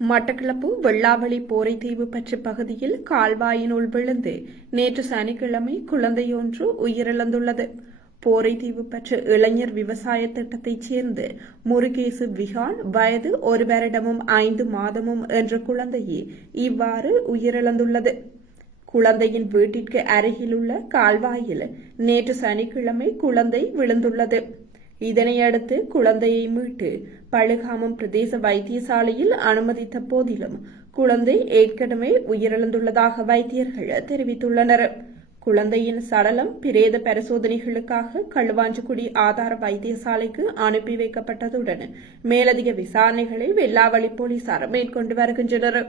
மட்டக்களப்பு வெள்ளாவளி போரைத்தீவு பற்றி பகுதியில் கால்வாயினுள் விழுந்து நேற்று சனிக்கிழமை குழந்தையொன்று உயிரிழந்துள்ளது. போரைத்தீவு பற்று இளைஞர் விவசாய திட்டத்தைச் சேர்ந்து முருகேசு விகான் வயது ஒரு வருடமும் ஐந்து மாதமும் என்ற குழந்தையே இவ்வாறு உயிரிழந்துள்ளது. குழந்தையின் வீட்டிற்கு அருகிலுள்ள கால்வாயில் நேற்று சனிக்கிழமை குழந்தை விழுந்துள்ளது. இதனையடுத்து குழந்தையை மீட்டு பழுகாமம் பிரதேச வைத்தியசாலையில் அனுமதித்த போதிலும் குழந்தை ஏற்கனவே உயிரிழந்துள்ளதாக வைத்தியர்கள் தெரிவித்துள்ளனர். குழந்தையின் சடலம் பிரேத பரிசோதனைகளுக்காக களுவாஞ்சிக்குடி ஆதார வைத்தியசாலைக்கு அனுப்பி வைக்கப்பட்டதுடன் மேலதிக விசாரணைகளை வெள்ளாவளி போலீசார் மேற்கொண்டு வருகின்றனர்.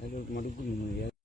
Hello, malugulo nangyari.